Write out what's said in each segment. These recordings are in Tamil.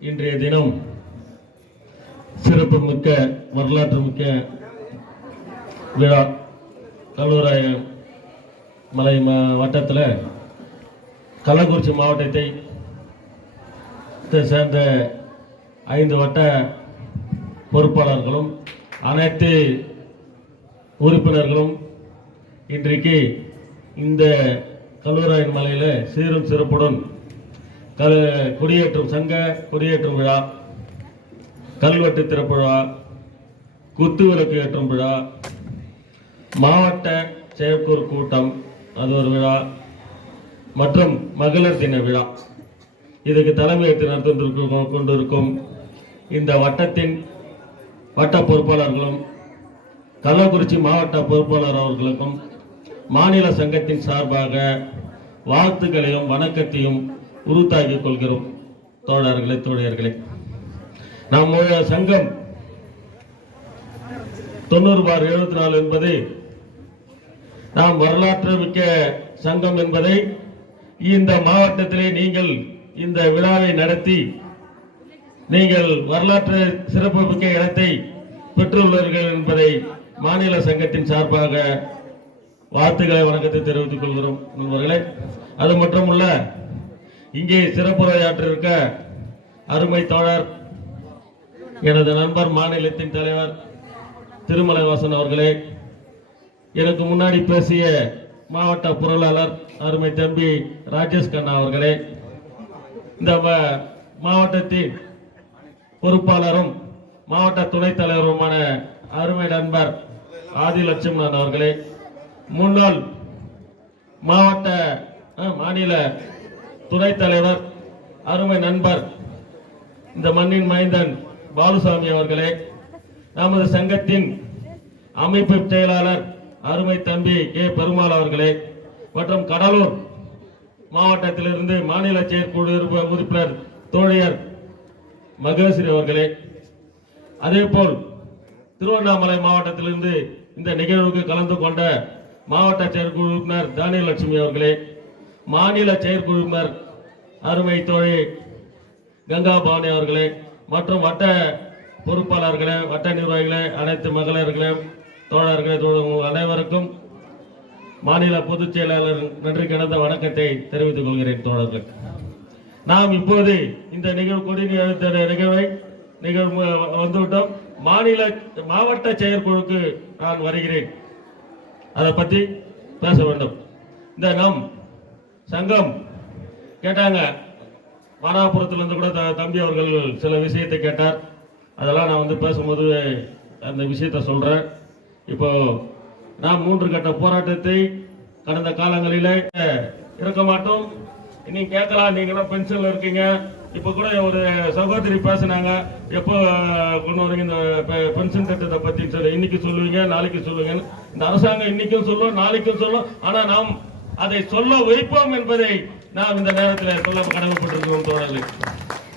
இன்றைய தினம் சிறப்பு மிக்க வரலாற்று மிக்க விழா. கல்லூராய மலை வட்டத்தில் கள்ளக்குறிச்சி மாவட்டத்தை சேர்ந்த ஐந்து வட்ட பொறுப்பாளர்களும் அனைத்து உறுப்பினர்களும் இன்றைக்கு இந்த கல்லூராயன் மலையில் சீரும் சிறப்புடன் கல் கொடியேற்றும் சங்க கொடியேற்றும் விழா கல்வெட்டு திறப்பு விழா குத்து விளக்கு ஏற்றும் விழா மாவட்ட செயற்கூர் கூட்டம் அது ஒரு விழா மற்றும் மகளிர் தின விழா. இதுக்கு தலைமையேற்று நடத்தி கொண்டிருக்கும் இந்த வட்டத்தின் வட்ட பொறுப்பாளர்களும் கள்ளக்குறிச்சி மாவட்ட பொறுப்பாளர் அவர்களுக்கும் மாநில சங்கத்தின் சார்பாக வாழ்த்துக்களையும் வணக்கத்தையும் உறுத்தாக்கிக் கொள்கிறோம் தோழர்களே தோழியர்களே நம்முடைய சங்கம் தொண்ணூறு பார் எழுபத்தி நாலு என்பது நாம் வரலாற்று மிக்க சங்கம் என்பதை இந்த மாவட்டத்திலே நீங்கள் இந்த விழாவை நடத்தி நீங்கள் வரலாற்று சிறப்பு மிக்க இடத்தை பெற்றுள்ளீர்கள் என்பதை மாநில சங்கத்தின் சார்பாக வாழ்த்துக்களை வணக்கத்தை தெரிவித்துக் கொள்கிறோம். நண்பர்களே அது மட்டுமல்ல இங்கே சிறப்புரையாற்ற இருக்க அருமை தோழர் எனது நண்பர் மாநிலத்தின் தலைவர் திருமலைவாசன் அவர்களே எனக்கு முன்னாடி பேசிய மாவட்ட பொருளாளர் அருமை தம்பி ராஜேஷ் கண்ணா அவர்களே இந்த மாவட்டத்தின் பொறுப்பாளரும் மாவட்ட துணைத் தலைவருமான அருமை நண்பர் ஆதி லட்சுமணன் அவர்களே முன்னாள் மாவட்ட மாநில துணைத் தலைவர் அருமை நண்பர் இந்த மண்ணின் மைந்தன் பாலுசாமி அவர்களே நமது சங்கத்தின் அமைப்பு செயலாளர் அருமை தம்பி கே. பெருமாள் அவர்களே மற்றும் கடலூர் மாவட்டத்திலிருந்து மாநில செயற்குழு உறுப்பினர் தோழியர் மகேஸ்வரி அவர்களே அதேபோல் திருவண்ணாமலை மாவட்டத்திலிருந்து இந்த நிகழ்வுக்கு கலந்து கொண்ட மாவட்ட செயற்குழு உறுப்பினர் தானியல் லட்சுமி அவர்களே மாநில செயற்குழுவினர் அருமை தோழி கங்கா பவானி அவர்களே மற்றும் வட்ட பொறுப்பாளர்களே வட்ட நிர்வாகிகளே அனைத்து மகளிர்களே தோழர்களே தோழர்கள் அனைவருக்கும் மாநில பொதுச் செயலாளர் நன்றி கிடந்த வணக்கத்தை தெரிவித்துக் கொள்கிறேன் தோழர்கள். நாம் இப்போது இந்த நிகழ்வு கொடி நிகழ்வை நிகழ்வு வந்துவிட்டோம். மாநில மாவட்ட செயற்குழுக்கு நான் வருகிறேன். அதை பற்றி பேச வேண்டும். இந்த நம் சங்கம் கேட்டாங்க. மானாபுரத்திலிருந்து கூட த- தம்பி அவர்கள் சில விஷயத்தை கேட்டார். அதெல்லாம் நான் வந்து பேசும்போது அந்த விஷயத்தை சொல்கிறேன் இப்போ நான் மூன்று கட்ட போராட்டத்தை கடந்த காலங்களில் இருக்க மாட்டோம். இனி கேட்கலாம். நீங்களாம் பென்ஷனில் இருக்கீங்க. இப்போ கூட ஒரு சகோதரி பேசுனாங்க. எப்போ கொண்டு வரீங்க இந்த பெ- பென்ஷன் திட்டத்தை பற்றி சொல்லி. இன்னைக்கு சொல்லுவீங்க நாளைக்கு சொல்லுவீங்க இந்த அரசாங்கம் இன்னைக்கும் சொல்லும் நாளைக்கும் சொல்லும். ஆனால் நாம் அதை சொல்ல வைப்போம் என்பதை நாம் இந்த நேரத்தில் சொல்ல கடமைப்பட்டிருக்கிறோம் தோழர்கள்.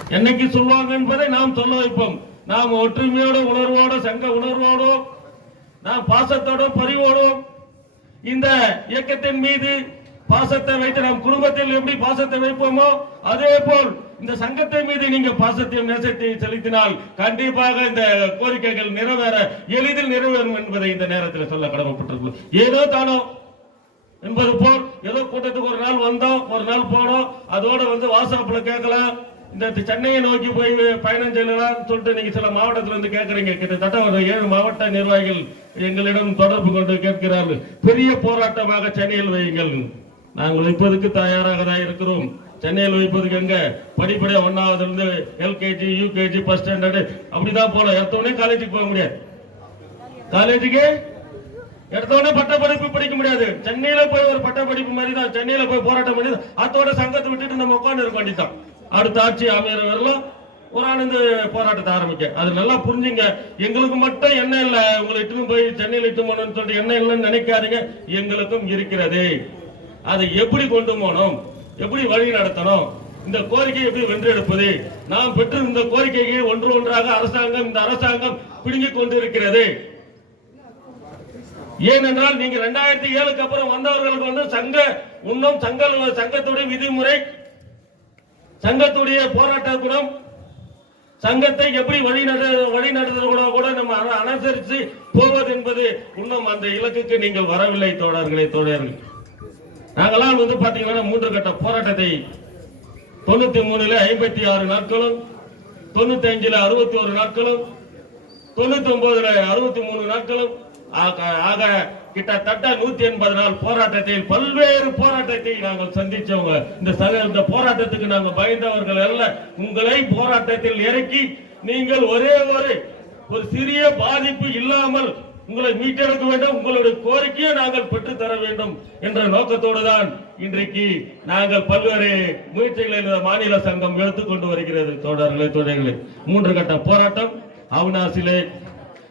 என்னைக்கு சொல்லுவாங்க என்பதை நாம் சொல்ல வைப்போம். நாம் ஒற்றுமையோட உணர்வோட சங்க உணர்வோடோ நாம் பாசத்தோட பரிவோடும் இந்த இயக்கத்தின் மீது பாசத்தை வைத்து நம் குடும்பத்தில் எப்படி பாசத்தை வைப்போமோ அதே போல் இந்த சங்கத்தின் மீது நீங்க பாசத்தையும் நேசத்தையும் செலுத்தினால் கண்டிப்பாக இந்த கோரிக்கைகள் நிறைவேற எளிதில் நிறைவேறும் என்பதை இந்த நேரத்தில் சொல்ல கடமைப்பட்டிருக்கும் ஏதோ தானோ? என்பது போல் ஏதோ கூட்டத்துக்கு ஒரு நாள் வந்தோம் ஒரு நாள் போனோம். அதோட வந்து வாட்ஸ்அப்ல கேட்கலாம் இந்த சென்னையை நோக்கி போய் பயணம் செய்யலாம் சொல்லிட்டு நீங்க சில மாவட்டத்துல இருந்து கேட்கறீங்க கிட்டத்தட்ட ஒரு ஏழு மாவட்ட நிர்வாகிகள் எங்களிடம் தொடர்பு கொண்டு கேட்கிறார்கள். பெரிய போராட்டமாக சென்னையில் வையுங்கள். நாங்கள் வைப்பதற்கு தயாராக தான் இருக்கிறோம். சென்னையில் வைப்பதுக்கு எங்க? படிப்படியாக ஒன்னாவதுல இருந்து எல்கேஜி யூகேஜி ஃபர்ஸ்ட் ஸ்டாண்டர்டு அப்படிதான் போல. எடுத்தோடனே காலேஜுக்கு போக முடியாது. காலேஜுக்கு எடுத்தோடனே பட்ட படிப்பு படிக்க முடியாது. சென்னையில போய் ஒரு பட்ட படிப்பு மாதிரி தான் சென்னையில போய் போராட்டம் பண்ணி அதோட சங்கத்தை விட்டுட்டு நம்ம உட்காந்து இருக்க வேண்டிதான் அடுத்த ஆட்சி அமையற வரலாம் ஒரு ஆனந்த போராட்டத்தை ஆரம்பிக்க. அது நல்லா புரிஞ்சுங்க. எங்களுக்கு மட்டும் என்ன இல்ல. உங்களை இட்டுன்னு போய் சென்னையில் இட்டு போகணும்னு சொல்லிட்டு என்ன இல்லைன்னு நினைக்காதீங்க. எங்களுக்கும் இருக்கிறது. அதை எப்படி கொண்டு போகணும்? எப்படி வழி நடத்தணும்? இந்த கோரிக்கையை எப்படி வென்றெடுப்பது? நாம் பெற்று இந்த கோரிக்கையை ஒன்று ஒன்றாக அரசாங்கம் இந்த அரசாங்கம் பிடுங்கிக் கொண்டிருக்கிறது. ஏனென்றால் நீங்க ரெண்டாயிரத்தி ஏழுக்கு அப்புறம் வந்தவர்களுக்கு வந்து சங்க இன்னும் சங்க சங்கத்துடைய விதிமுறை சங்கத்துடைய போராட்ட குணம் சங்கத்தை எப்படி வழி நட வழி நடத்துறதோ கூட நம்ம அனுசரித்து போவது என்பது இன்னும் அந்த இலக்குக்கு நீங்கள் வரவில்லை தோழர்களே தோழர்கள். நாங்களாம் வந்து பார்த்தீங்கன்னா மூன்று கட்ட போராட்டத்தை தொண்ணூத்தி மூணுல ஐம்பத்தி ஆறு நாட்களும் தொண்ணூத்தி அஞ்சுல அறுபத்தி ஒரு நாட்களும் தொண்ணூத்தி ஒன்பதுல அறுபத்தி மூணு நாட்களும் ஆக ஆக கிட்டத்தட்ட நூத்தி எண்பது நாள் போராட்டத்தில் பல்வேறு போராட்டத்தை நாங்கள் சந்திச்சவங்க. இந்த இந்த போராட்டத்துக்கு நாங்கள் பயந்தவர்கள் அல்ல. உங்களை போராட்டத்தில் இறக்கி நீங்கள் ஒரே ஒரு ஒரு சிறிய பாதிப்பு இல்லாமல் உங்களை மீட்டெடுக்க வேண்டும். உங்களுடைய கோரிக்கையை நாங்கள் பெற்று தர வேண்டும் என்ற நோக்கத்தோடு தான் இன்றைக்கு நாங்கள் பல்வேறு முயற்சிகளை இந்த மாநில சங்கம் எடுத்துக்கொண்டு வருகிறது. தோழர்களே தோழர்களே மூன்று கட்ட போராட்டம். அவினாசிலே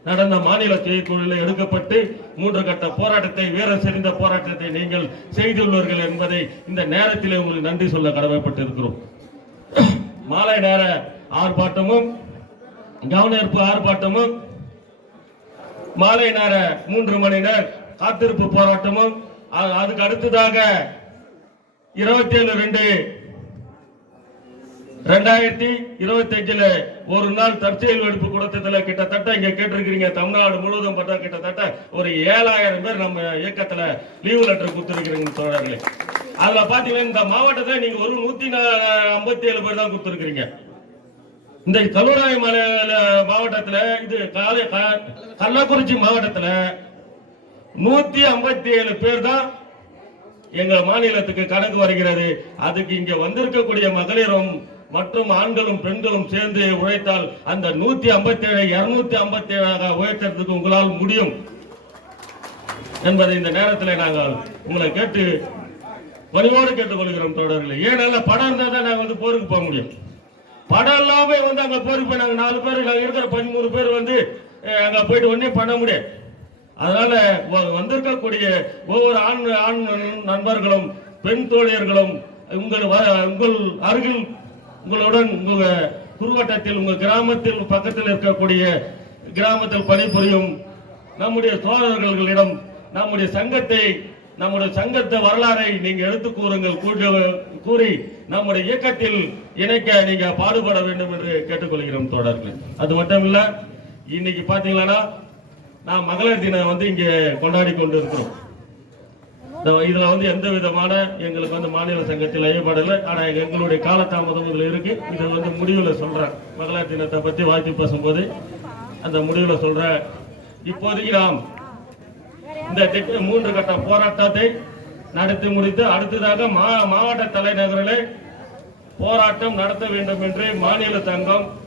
நடந்த மாநில செய்திக்குழுவில் எடுக்கப்பட்டு மூன்று கட்ட போராட்டத்தை வீர செறிந்த போராட்டத்தை நீங்கள் செய்துள்ளீர்கள் என்பதை இந்த நேரத்திலே உங்களுக்கு நன்றி சொல்ல கடமைப்பட்டிருக்கிறோம். மாலை நேர ஆர்ப்பாட்டமும் கவனஈர்ப்பு ஆர்ப்பாட்டமும் மாலை நேர மூன்று மணி நேர காத்திருப்பு போராட்டமும் அதுக்கு அடுத்ததாக இருபத்தி ஏழு ரெண்டு ரெண்டாயிரத்தி இருபத்தி அஞ்சுல ஒரு நாள் தற்செயல் வெடிப்பு கொடுத்ததுல கிட்டத்தட்ட இங்க கேட்டிருக்கிறீங்க. தமிழ்நாடு முழுவதும் பார்த்தா கிட்டத்தட்ட ஒரு ஏழாயிரம் பேர் நம்ம இயக்கத்துல லீவு லெட்டர் கொடுத்துருக்கிறீங்க தோழர்களே. அதுல பாத்தீங்கன்னா இந்த மாவட்டத்துல நீங்க ஒரு நூத்தி ஐம்பத்தி ஏழு பேர் தான் கொடுத்துருக்கிறீங்க. இந்த கல்லூராய் மாவட்டத்துல இது காலை க- கள்ளக்குறிச்சி மாவட்டத்துல நூத்தி ஐம்பத்தி ஏழு பேர் தான் எங்க மாநிலத்துக்கு கணக்கு வருகிறது. அதுக்கு இங்க வந்திருக்கக்கூடிய மகளிரும் மற்றும் ஆண்களும் பெண்களும் சேர்ந்து உழைத்தால் அந்த நூத்தி ஐம்பத்தி ஏழு இருநூத்தி ஐம்பத்தி ஏழாக உயர்த்துறதுக்கு உங்களால் முடியும் என்பதை இந்த நேரத்தில் நாங்கள் உங்களை கேட்டு பணிவோடு கேட்டுக்கொள்கிறோம் தொடர்களே ஏன்னா படம் இருந்தால் தான் நாங்கள் வந்து போருக்கு போக முடியும். படம் இல்லாம வந்து அங்க போருக்கு போய் நாங்கள் நாலு பேர் நாங்கள் இருக்கிற பதிமூணு பேர் வந்து அஹ், அங்க போயிட்டு ஒன்றே பண்ண முடியாது. அதனால வந்திருக்கக்கூடிய ஒவ்வொரு ஆண் ஆண் நண்பர்களும் பெண் தோழியர்களும் உங்கள் வ- உங்கள் அருகில் உங்களுடன் உங்க குறுவட்டத்தில் உங்க கிராமத்தில் பக்கத்தில் இருக்கக்கூடிய கிராமத்தில் பணிபுரியும் நம்முடைய சோழர்களிடம் நம்முடைய சங்கத்தை நம்முடைய சங்கத்தை வரலாறை நீங்க எடுத்து கூறுங்கள். கூறி நம்முடைய இயக்கத்தில் இணைக்க நீங்க பாடுபட வேண்டும் என்று கேட்டுக்கொள்கிறோம் தோழர்கள். அது மட்டும் இல்ல இன்னைக்கு பாத்தீங்கன்னா நான் மகளிர் தினம் வந்து இங்க கொண்டாடி கொண்டு இருக்கிறோம் இதுல வந்து எந்த விதமான எங்களுக்கு வந்து மாநில சங்கத்தில் ஐயப்படல. ஆனா எங்களுடைய காலதாமதம் இதுல இருக்கு. இது வந்து முடிவுல சொல்றேன். மகளிர் தினத்தை பத்தி வாழ்த்து பேசும்போது அந்த முடிவுல சொல்றேன். இப்போதைக்கு நாம் இந்த திட்ட மூன்று கட்ட போராட்டத்தை நடத்தி முடித்து அடுத்ததாக மா- மாவட்ட தலைநகரில் போராட்டம் நடத்த வேண்டும் என்று மாநில சங்கம்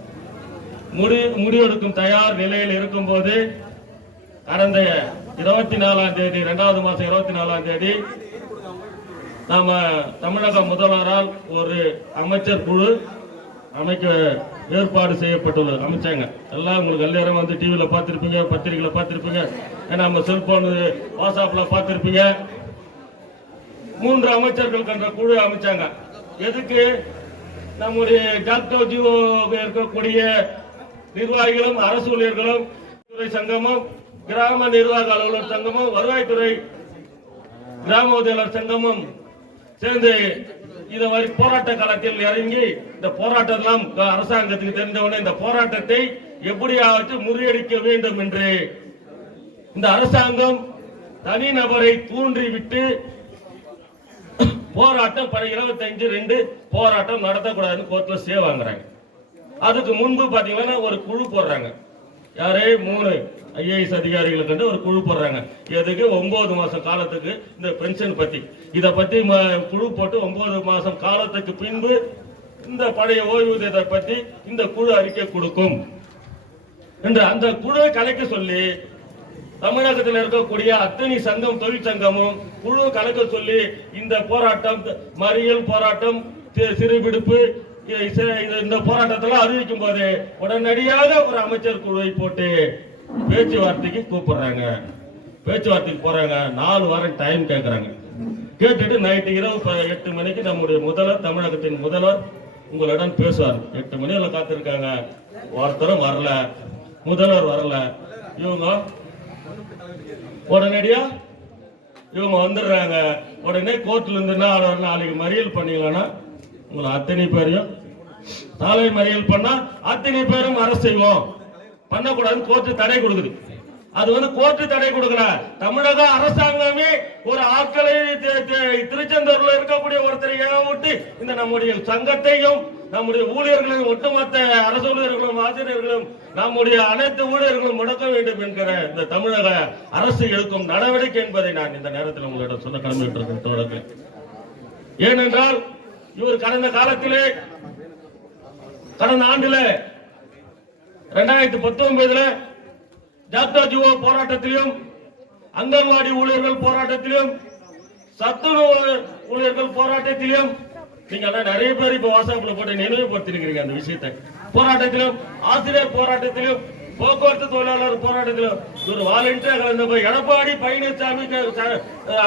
முடி முடிவெடுக்கும் தயார் நிலையில் இருக்கும்போது கடந்த இருபத்தி நாலாம் தேதி இரண்டாவது மாசம் இருபத்தி நாலாம் தேதி நாம தமிழக முதல்வரால் ஒரு அமைச்சர் குழு அமைக்க ஏற்பாடு செய்யப்பட்டுள்ளது. அமைச்சாங்க. எல்லாம் உங்களுக்கு எல்லாரும் வந்து டிவியில பார்த்திருப்பீங்க பத்திரிகையில பார்த்திருப்பீங்க. ஏன்னா நம்ம செல்போன் வாட்ஸ்அப்ல பார்த்திருப்பீங்க. மூன்று அமைச்சர்கள் கண்ட குழு அமைச்சாங்க. எதுக்கு? நம்முடைய டாக்டர் ஜிஓ இருக்கக்கூடிய நிர்வாகிகளும் அரசு ஊழியர்களும் துறை சங்கமும் கிராம நிர்வாக அலுவலர் சங்கமும் வருவாய்த்துறை கிராம உதவியாளர் சங்கமும் சேர்ந்து இது மாதிரி போராட்ட களத்தில் இறங்கி இந்த போராட்டம் அரசாங்கத்துக்கு தெரிந்தவுடனே இந்த போராட்டத்தை எப்படியாவது முறியடிக்க வேண்டும் என்று இந்த அரசாங்கம் தனிநபரை தூண்டிவிட்டு போராட்டம் பல இருபத்தஞ்சு ரெண்டு போராட்டம் நடத்தக்கூடாதுன்னு கோர்ட்ல ஸ்டே வாங்குறாங்க. அதுக்கு முன்பு பாத்தீங்கன்னா ஒரு குழு போடுறாங்க. யாரே? மூணு ஐஏஎஸ் அதிகாரிகளை கண்டு ஒரு குழு போடுறாங்க. எதுக்கு? ஒன்பது மாசம் காலத்துக்கு இந்த பென்ஷன் பத்தி. இதை பத்தி ம- குழு போட்டு ஒன்பது மாசம் காலத்துக்கு பின்பு இந்த பழைய ஓய்வூதியத்தை பத்தி இந்த குழு அறிக்கை கொடுக்கும். என்று அந்த குழுவை கலைக்க சொல்லி தமிழகத்தில் இருக்கக்கூடிய அத்தனை சங்கம் தொழிற்சங்கமும் குழு கலக்க சொல்லி இந்த போராட்டம் மறியல் போராட்டம் சிறுபிடிப்பு இந்த போராட்டத்தில் அறிவிக்கும் போது உடனடியாக ஒரு அமைச்சர் குழுவை போட்டு பேச்சுவார்த்தைக்கு கூப்பிடுறாங்க. பேச்சுவார்த்தைக்கு போறாங்க. நாலு வாரம் டைம் கேட்கறாங்க கேட்டுட்டு நைட்டு இரவு எட்டு மணிக்கு நம்முடைய முதல்வர் தமிழகத்தின் முதல்வர் உங்களிடம் பேசுவார். எட்டு மணி வரை காத்திருக்காங்க. ஒருத்தரும் வரல. முதல்வர் வரல. இவங்க உடனடியா இவங்க வந்துடுறாங்க. உடனே கோர்ட்ல இருந்து நாளைக்கு மறியல் பண்ணிக்கலாம்னா உங்களை அத்தனை பேரையும் சாலை மறியல் பண்ணா அத்தனை பேரும் அரசு செய்வோம். பண்ணக்கூடாதுன்னு கோர்ட்டு தடை கொடுக்குது. அது வந்து கோர்ட்டு தடை கொடுக்கல. தமிழக அரசாங்கமே ஒரு ஆட்களை திருச்செந்தூர்ல இருக்கக்கூடிய ஒருத்தரை ஏக விட்டு இந்த நம்முடைய சங்கத்தையும் நம்முடைய ஊழியர்களையும் ஒட்டுமொத்த அரசு ஊழியர்களும் ஆசிரியர்களும் நம்முடைய அனைத்து ஊழியர்களும் முடக்க வேண்டும் என்கிற இந்த தமிழக அரசு எடுக்கும் நடவடிக்கை என்பதை நான் இந்த நேரத்தில் உங்களிடம் சொல்ல கடமைப்பட்டிருக்கேன் தோழர்களே ஏனென்றால் இவர் கடந்த காலத்திலே கடந்த ஆண்டுல ரெண்டாயிரத்தி பத்தொன்பதுல டாக்டர் ஜுவோ போராட்டத்திலும் அங்கன்வாடி ஊழியர்கள் போராட்டத்திலும் சத்துணவு ஊழியர்கள் போராட்டத்திலும் நீங்க எல்லாம் நிறைய பேர் இப்ப வாட்ஸ்அப்ல போட்டு நினைவுபடுத்திருக்கிறீங்க அந்த விஷயத்தை. போராட்டத்திலும் ஆசிரியர் போராட்டத்திலும் போக்குவரத்து தொழிலாளர் போராட்டத்தில் ஒரு வாலண்டியர் கலந்து போய் எடப்பாடி பழனிசாமி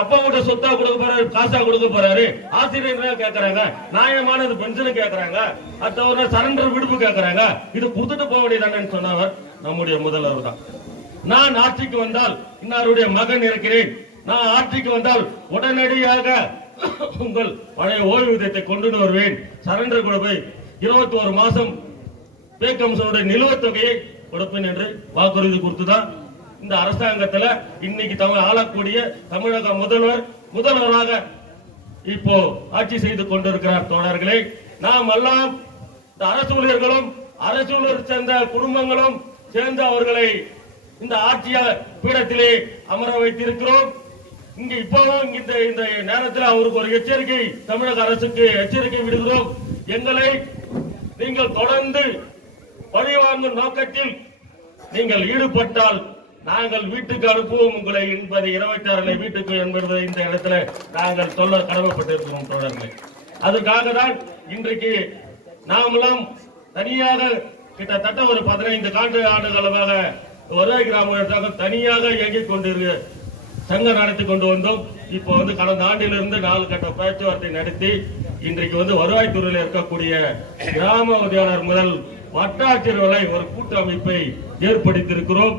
அப்பா கூட சொத்தா கொடுக்க போறாரு காசா கொடுக்க போறாரு. ஆசிரியர்கள் கேட்கறாங்க நியாயமானது பென்ஷன் கேட்கறாங்க அத்தவரை சரண்டர் விடுப்பு கேட்கறாங்க இது கொடுத்துட்டு போக வேண்டியதானு சொன்னவர் நம்முடைய முதல்வர் தான். நான் ஆட்சிக்கு வந்தால் இன்னாருடைய மகன் இருக்கிறேன். நான் ஆட்சிக்கு வந்தால் உடனடியாக உங்கள் பழைய ஓய்வூதியத்தை கொண்டு வருவேன். சரண்டர் கூட போய் இருபத்தி ஒரு மாசம் பேக்கம்சனுடைய நிலுவத் தொகையை கொடுப்பேன் என்று வாக்குறுதி கொடுத்துதான் இந்த அரசாங்கத்துல இன்னைக்கு தமிழ் ஆளக்கூடிய தமிழக முதல்வர் முதல்வராக இப்போ ஆட்சி செய்து கொண்டிருக்கிறார் தோழர்களே. நாம் எல்லாம் இந்த அரசு ஊழியர்களும் அரசு ஊழியர் சேர்ந்த குடும்பங்களும் சேர்ந்து அவர்களை இந்த ஆட்சிய பீடத்திலே அமர வைத்திருக்கிறோம். இங்க இப்பவும் இந்த இந்த நேரத்தில் அவருக்கு ஒரு எச்சரிக்கை தமிழக அரசுக்கு எச்சரிக்கை விடுகிறோம். எங்களை நீங்கள் தொடர்ந்து பழிவாங்கும் நோக்கத்தில் நீங்கள் ஈடுபட்டால் நாங்கள் வீட்டுக்கு அனுப்புவோம் உங்களை என்பதை இருபத்தி ஆறுல வீட்டுக்கு என்பது இந்த இடத்துல நாங்கள் சொல்ல கடமைப்பட்டிருக்கிறோம் தொடர்ந்து அதுக்காக தான் இன்றைக்கு நாமெல்லாம் தனியாக கிட்டத்தட்ட ஒரு பதினைந்து ஆண்டு ஆண்டு காலமாக ஒரே கிராமத்தாக தனியாக இயங்கிக் கொண்டிருக்க சங்கம் நடத்தி கொண்டு வந்தோம். இப்போ வந்து கடந்த ஆண்டிலிருந்து நாலு கட்ட பேச்சுவார்த்தை நடத்தி இன்றைக்கு வந்து வருவாய்த்துறையில் இருக்கக்கூடிய கிராம உதவியாளர் முதல் வட்டாட்சியர்களை ஒரு கூட்டமைப்பை ஏற்படுத்தியிருக்கிறோம்.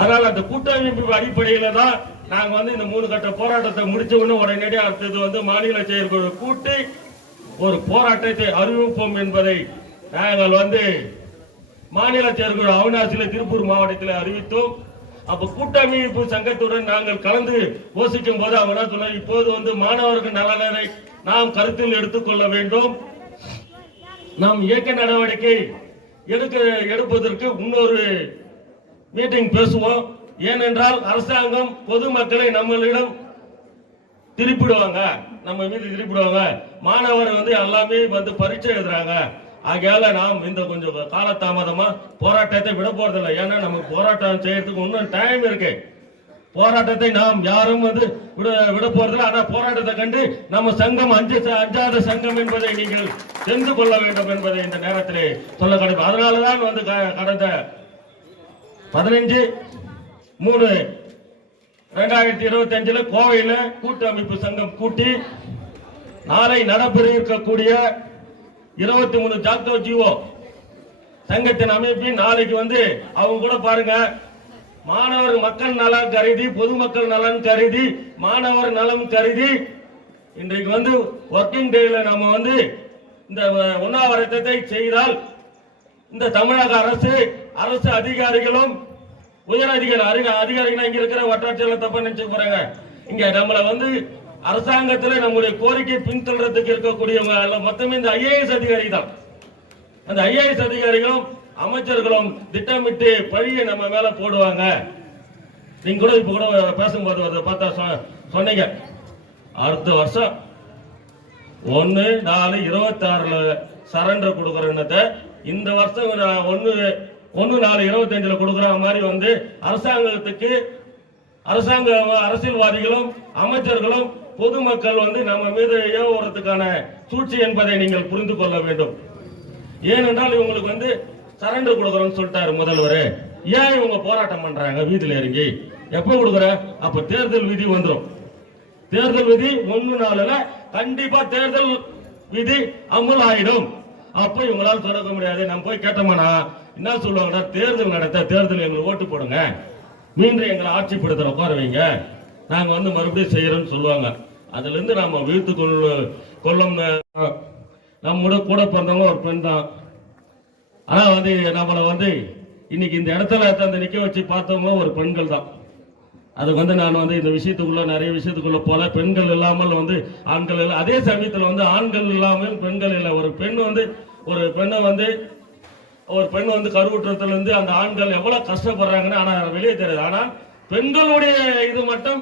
அதனால் அந்த கூட்டமைப்பு அடிப்படையில தான் நாங்க வந்து இந்த மூணு கட்ட போராட்டத்தை முடிச்ச உடனே உடனடியாக அடுத்தது வந்து மாநில செயற்குழு கூட்டி ஒரு போராட்டத்தை அறிவிப்போம் என்பதை நாங்கள் வந்து மாநில செயற்குழு அவினாசியில் திருப்பூர் மாவட்டத்தில் அறிவித்தோம். அப்ப கூட்டமைப்பு சங்கத்துடன் நாங்கள் கலந்து யோசிக்கும் போது அவங்க என்ன சொன்னார் இப்போது வந்து மாணவர்கள் நலனை நாம் கருத்தில் எடுத்துக்கொள்ள வேண்டும். நாம் இயக்க நடவடிக்கை எடுக்க எடுப்பதற்கு இன்னொரு மீட்டிங் பேசுவோம். ஏனென்றால் அரசாங்கம் பொதுமக்களை நம்மளிடம் திருப்பிடுவாங்க. நம்ம மீது திருப்பிடுவாங்க. மாணவர் வந்து எல்லாமே வந்து பரீட்சை எழுதுறாங்க. ஆகையால நாம் இந்த கொஞ்சம் காலதாமதமா போராட்டத்தை விட போறதில்லை ஏன்னா நமக்கு போராட்டம் செய்யறதுக்கு இன்னும் டைம் இருக்கு. போராட்டத்தை நாம் யாரும் வந்து விட விட போறதில்லை. போராட்டத்தை கண்டு நம்ம சங்கம் அஞ்சு அஞ்சாத சங்கம் என்பதை நீங்கள் தெரிந்து கொள்ள வேண்டும் என்பதை இந்த நேரத்திலே சொல்ல கடமை. அதனாலதான் வந்து க- கடந்த பதினஞ்சு மூணு ரெண்டாயிரத்தி இருபத்தி அஞ்சுல கோவையில கூட்டமைப்பு சங்கம் கூட்டி நாளை நடைபெற இருக்கக்கூடிய இருபத்தி மூணு ஜாக்டோ ஜிஓ சங்கத்தின் அமைப்பின் நாளைக்கு வந்து அவங்க கூட பாருங்க. மாணவர் மக்கள் நலன் கருதி பொதுமக்கள் நலன் கருதி மாணவர் நலம் கருதி இன்றைக்கு வந்து ஒர்க்கிங் டேல நம்ம வந்து இந்த உண்ணாவிரதத்தை செய்தால் இந்த தமிழக அரசு அரசு அதிகாரிகளும் உயர் அதிகாரி அதிகாரிகள் இங்க இருக்கிற வட்டாட்சியர் தப்பா நினைச்சு போறாங்க. இங்க நம்மள வந்து அரசாங்கத்துல நம்முடைய கோரிக்கை பின்தொடர்றதுக்கு இருக்கக்கூடியவங்க மொத்தமே இந்த ஐஏஎஸ் அதிகாரி தான். அந்த ஐஏஎஸ் அதிகாரிகளும் அமைச்சர்களும் திட்டமிட்டு பழியை நம்ம மேல போடுவாங்க. நீங்க கூட இப்ப கூட பேசும்போது பார்த்தா சொ- சொன்னீங்க. அடுத்த வருஷம் ஒன்னு நாலு இருபத்தி ஆறுல சரண்டர் எண்ணத்தை இந்த வருஷம் நான் ஒன்னு ஒன்னு நாலு இருபத்தி அஞ்சுல கொடுக்குற மாதிரி வந்து அரசாங்கத்துக்கு அரசாங்க அரசியல்வாதிகளும் அமைச்சர்களும் பொதுமக்கள் வந்து நம்ம மீது ஏவுறதுக்கான சூழ்ச்சி என்பதை நீங்கள் புரிந்து கொள்ள வேண்டும். ஏனென்றால் இவங்களுக்கு வந்து சரண்டர் கொடுக்குறோம்னு சொல்லிட்டாரு முதல்வர். ஏன் இவங்க போராட்டம் பண்றாங்க? வீதியில இறங்கி. எப்ப கொடுக்குற? அப்ப தேர்தல் விதி வந்துடும் தேர்தல் விதி ஒன்று நாளுல கண்டிப்பா தேர்தல் விதி அமல் ஆயிடும் அப்ப இவங்களால தொடக்க முடியாது. நம்ம போய் கேட்டோம்னா என்ன சொல்லுவாங்கன்னா தேர்தல் நடத்த தேர்தல் எங்களுக்கு ஓட்டு போடுங்க. மீண்டும் எங்களை ஆட்சிப்படுத்துற உட்கார வைங்க. நாங்க வந்து மறுபடியும் செய்யறோம்னு சொல்லுவாங்க. அதுல இருந்து நாம வீழ்த்து கொள்ள கொள்ளும் நம்மோட கூட பிறந்தவங்க ஒரு பெண் தான். ஆனா வந்து நம்மள வந்து இன்னைக்கு இந்த இடத்துல அந்த நிக்க வச்சு பார்த்தவங்க ஒரு பெண்கள் தான். அதுக்கு வந்து நான் வந்து இந்த விஷயத்துக்குள்ள நிறைய விஷயத்துக்குள்ள போல பெண்கள் இல்லாமல் வந்து ஆண்கள் இல்லை. அதே சமயத்துல வந்து ஆண்கள் இல்லாமல் பெண்கள் இல்லை. ஒரு பெண் வந்து ஒரு பெண்ணை வந்து ஒரு பெண் வந்து கருவுற்றத்துல இருந்து அந்த ஆண்கள் எவ்வளவு கஷ்டப்படுறாங்கன்னு ஆனா வெளியே தெரியாது. ஆனா பெண்களுடைய இது மட்டும்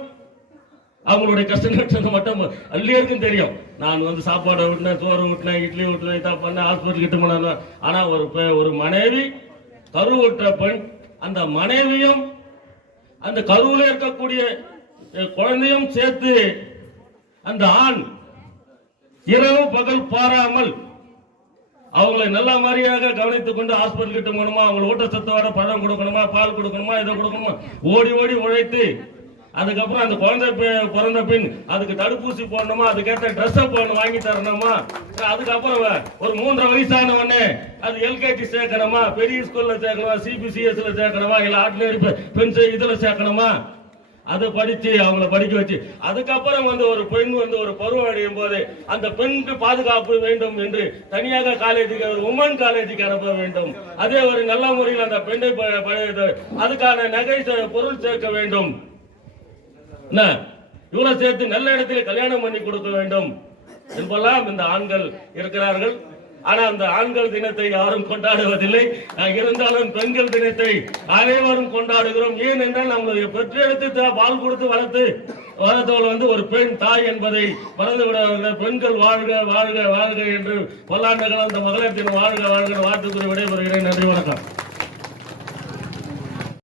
அவங்களுடைய கஷ்ட நஷ்டத்தை மட்டும் எல்லாருக்கும் தெரியும். நான் வந்து சாப்பாடை விட்டினேன் சோறு விட்டினேன் இட்லி விட்டினேன் இதை பண்ணேன் ஹாஸ்பிட்டல் கிட்ட போனேன் ஆனால் ஒரு பெ- ஒரு மனைவி கருவுற்ற பெண் அந்த மனைவியும் அந்த கருவில் இருக்கக்கூடிய குழந்தையும் சேர்த்து அந்த ஆண் இரவு பகல் பாராமல் அவங்களை நல்ல மாதிரியாக கவனித்துக் கொண்டு ஹாஸ்பிட்டல் கிட்ட போகணுமா? அவங்களை ஊட்டச்சத்தோட பழம் கொடுக்கணுமா? பால் கொடுக்கணுமா? இதை கொடுக்கணுமா? ஓடி ஓடி உழைத்து அதுக்கப்புறம் அந்த குழந்தை பிறந்த பின் அதுக்கு தடுப்பூசி போடணுமா? அதுக்கேற்ற ட்ரெஸ்ஸை போடணும் வாங்கி தரணுமா? அதுக்கப்புறம் ஒரு மூன்றரை வயசான உடனே அது எல்கேஜி சேர்க்கணுமா? பெரிய ஸ்கூல்ல சேர்க்கணுமா? சிபிசிஎஸ்ல சேர்க்கணுமா? இல்லை ஆர்டினரி பெண் இதுல சேர்க்கணுமா? அதை படித்து அவங்கள படிக்க வச்சு அதுக்கப்புறம் வந்து ஒரு பெண் வந்து ஒரு பருவம் அடையும் போது அந்த பெண்ணுக்கு பாதுகாப்பு வேண்டும் என்று தனியாக காலேஜுக்கு ஒரு உமன் காலேஜுக்கு அனுப்ப வேண்டும். அதே ஒரு நல்ல முறையில் அந்த பெண்ணை அதுக்கான நகை சே- பொருள் சேர்க்க வேண்டும். என்ன? இவங்களை சேர்த்து நல்ல இடத்துல கல்யாணம் பண்ணி கொடுக்க வேண்டும். என்பெல்லாம் இந்த ஆண்கள் இருக்கிறார்கள். ஆனா அந்த ஆண்கள் தினத்தை யாரும் கொண்டாடுவதில்லை. இருந்தாலும் பெண்கள் தினத்தை அனைவரும் கொண்டாடுகிறோம். ஏன் என்றால் நம்மளுடைய பெற்றெடுத்து பால் கொடுத்து வளர்த்து வளர்த்தவள் வந்து ஒரு பெண் தாய் என்பதை மறந்து விடாத பெண்கள் வாழ்க வாழ்க வாழ்க என்று பல்லாண்டுகள் அந்த மகளிர் தினம் வாழ்க வாழ்க வாழ்த்து கூறி விடைபெறுகிறேன். நன்றி வணக்கம்.